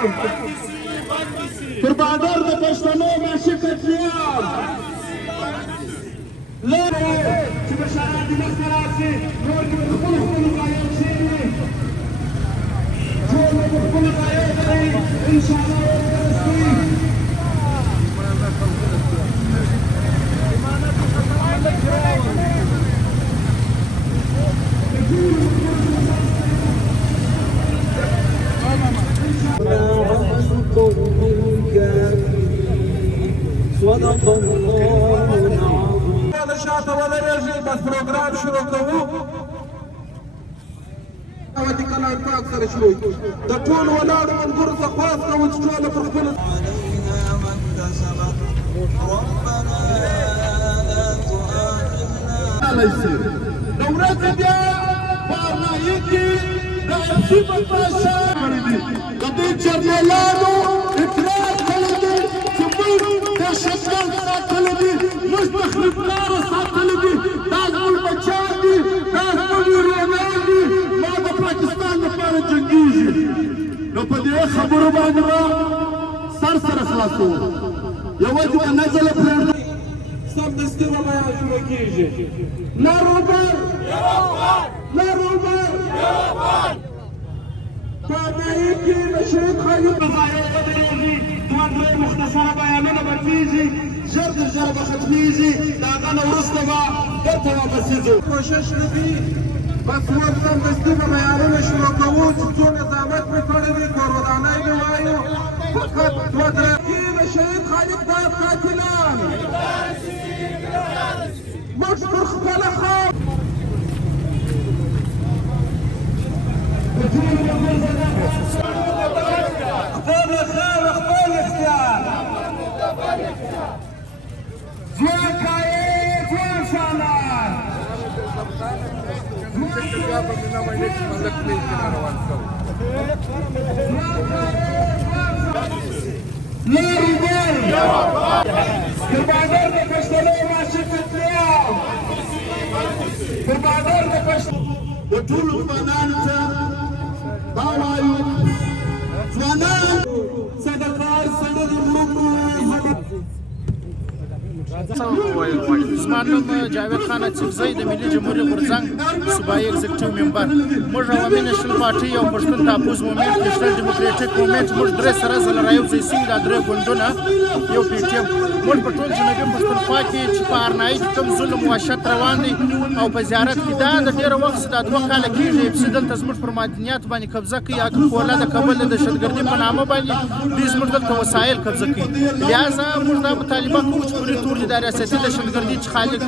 پر بادر د پښتنو ماشي قتلیام لري چې بشارات دې مخته راشي نور دې خپل ځایو شي ټول خپل ځایو لري ان شاء الله صدق الله العظيم. هذا شاطر ولا يجي بس بروجرام شروع كوو. ودي كلام أكثر شوي. تقول ولا من قرص خاص لو تقول فرقنا. علينا من كسبت ربنا لا تؤاخذنا. لا يصير. لو ركب يا بارنا يجي لا يصيب البشر. قد جريلانو إكرام خلدي جمهور تشكل ساتلدي مستخلف نار ساتلدي لازم البشاردي لازم اليوناني ما د پاکستان لپاره جنگيږي نو په دې خبرو باندې سر خلاصو یوازې په نزل پرېږدو سم دستي به بیان شروع کېږي ناروبر فارنایي کې د شهید خالد بزایو ودرېږي دوه درې مختصره بیانونه به کېږي ژر تر ژره به ختمېږي د هغه نه وروسته به بېرته واپسېږو کوشش وکړي بس اوس سمدستي به بیانونه شروع کوو چې څومره زحمت مې کړی وي کورودانۍ مې وایو فقط دوه درې د شهید خالد داد قاتلان موږ پر خپله خاوره خپل خیر خپل اختیار ځوان کایې ځوان شانان لاري بار پر بادر د پښتنو ماشي قتلیام پر بادر د پښتنو د ټولو ځوانانو ته دا وایو ځوانان صدقار سند وکړو زما نوم جاوید خان اڅکزی د ملي جمهوریت غورځنګ صوبایي اګزیکټیو ممبر موږ عوامي نیشنل پارټي او پښتون تاپوز مومنټ نیشنل ډیموکریټک مومنټ موږ درې سره ځله رايوځای سوي دا درې ګوندونه یو پی ټي ایم موږ په ټول جنوبي پښتونخوا کې چې په ارنایي کې کوم ظلم وحشت روان دی او په زیارت کې دا د ډېره وخت دا 2 کاله کېږي چې دلته زموږ پر معدنیات باندې قبضه کوي یا کوله د کابل د دهشتګردي په نامه باندې دوی زموږ دلته وسایل قبضه کوي لهذا موږ دا مطالبه کوو چې پورې ټول د ریاستي دهشتګردي چې خالد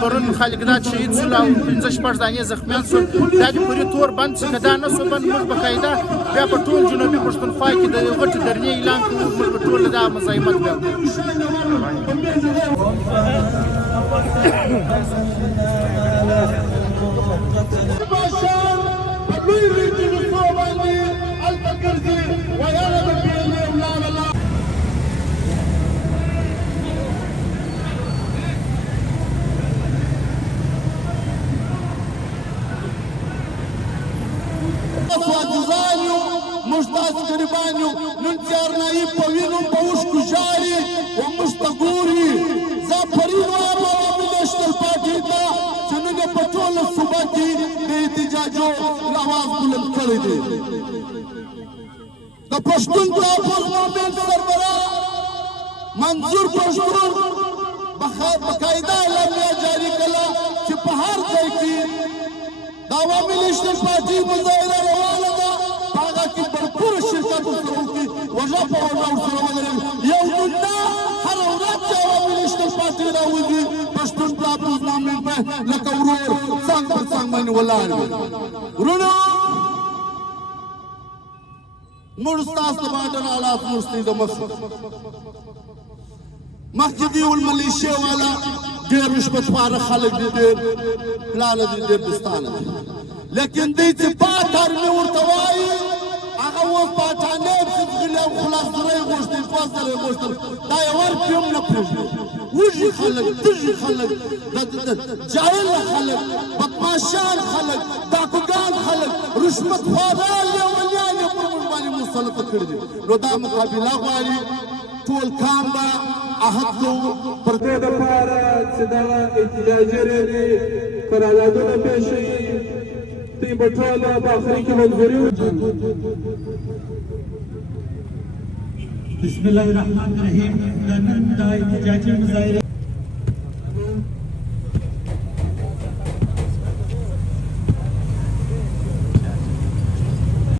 پرون خالقداد شهید شول او 15 دانې زخمیان شول دا د پورې تور بند چې که دا نه شو بند موږ بقاعده بیا په ټول جنوبي پښتونخوا کې د غټې درنې اعلان کوو موږ په ټوله دا مزاحمت بیا موږ تاسو ګریبان یو نن چې ارنایي په وینو په اوښکو ژاړي او موږ ته ګوري زه فرید وایم عوامي نیشنل پارټي ته چې نن یې په ټوله صوبه کې د احتجاجو اواز بلند کړی دی د پښتون تاپوز مومنټ سربراہ منظور پښتون باقاعده اعلامیه جاري کړه چې په هر ځای کې د عوامي نیشنل پارټي مظاهره روانه ده هغه کې بھرپور شرکت ورسره وکړي وژه په وژه ورسره ودرېږي یو مدعا هره ورځ چې عوامي نیشنل پارټي راوځي پښتون تاپوز مومنټ به لکه ورور څنګ پر څنګ باندې ولاړ وي وروڼو موږ ستاسو د باندې حالات موستي د مخکې دي والملیشیا والا ډېر رشوتخواره خلک دي ډېر پلاله دي ډېر دوستانه دي لیکن دوی چې پاټر مې ورته وایي هغه اوس پاټانې غلي او خلاصدرۍ غوښتل 2 زره یې غوښتل دا یې ورکړي هم نه پرېږدي وږي خلک تږي خلک جاهل خلک بدماشان خلک ډاکوګان خلک رشوت خواران لیونیان یې پر موږ باندې مسلط کړي دي نو دا مقابله غواړي ټول کام به عهد کوو پر دې دپاره چې دغه احتجاجي ریلي قراردادونه پېښ شوي دوی به ټوله په آخري کې منظوري بسم الله الرحمن الرحیم د نن دا احتجاجي مظاهره